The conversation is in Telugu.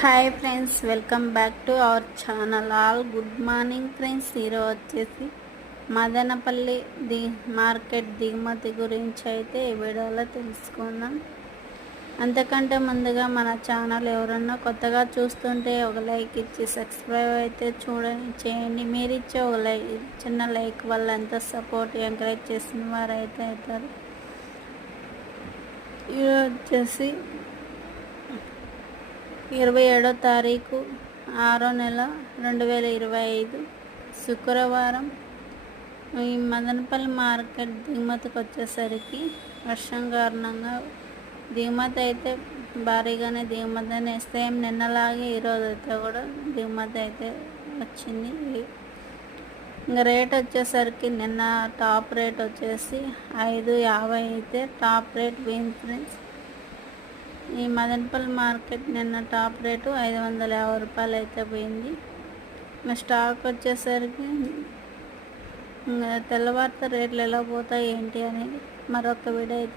Hi friends welcome back to our channel all good morning friends ఈరోజు వచ్చేసి మదనపల్లి ది మార్కెట్ దిగుమతి గురించి అయితే ఈ వీడియోలో తెలుసుకుందాం. అంతకంటే ముందుగా మన ఛానల్ ఎవరన్నా కొత్తగా చూస్తుంటే ఒక లైక్ ఇచ్చి సబ్స్క్రైబ్ అయితే చూడండి చేయండి. మీరు ఇచ్చే ఒక లైక్ చిన్న లైక్ వల్ల ఎంత సపోర్ట్ ఎంకరేజ్ చేసిన వారు అయితే అవుతారు. ఈరోజు వచ్చేసి ఇరవై ఏడో తారీఖు ఆరో నెల రెండు వేల ఇరవై ఐదు శుక్రవారం ఈ మదనపల్లి మార్కెట్ దిగుమతికి వచ్చేసరికి వర్షం కారణంగా దిగుమతి అయితే భారీగానే దిగుమతి అని సేమ్ నిన్నలాగే ఈరోజు అయితే కూడా దిగుమతి అయితే వచ్చింది. ఇంకా రేట్ వచ్చేసరికి నిన్న టాప్ రేట్ వచ్చేసి ఐదు యాభై అయితే టాప్ రేట్ బీన్స్ ఈ మదనపల్లి మార్కెట్ నిన్న టాప్ రేటు ఐదు వందల యాభై రూపాయలు అయితే పోయింది. ఇంకా స్టాక్ వచ్చేసరికి తెల్లవారితో రేట్లు ఎలా పోతాయి ఏంటి అనేది మరొక వీడియో అయితే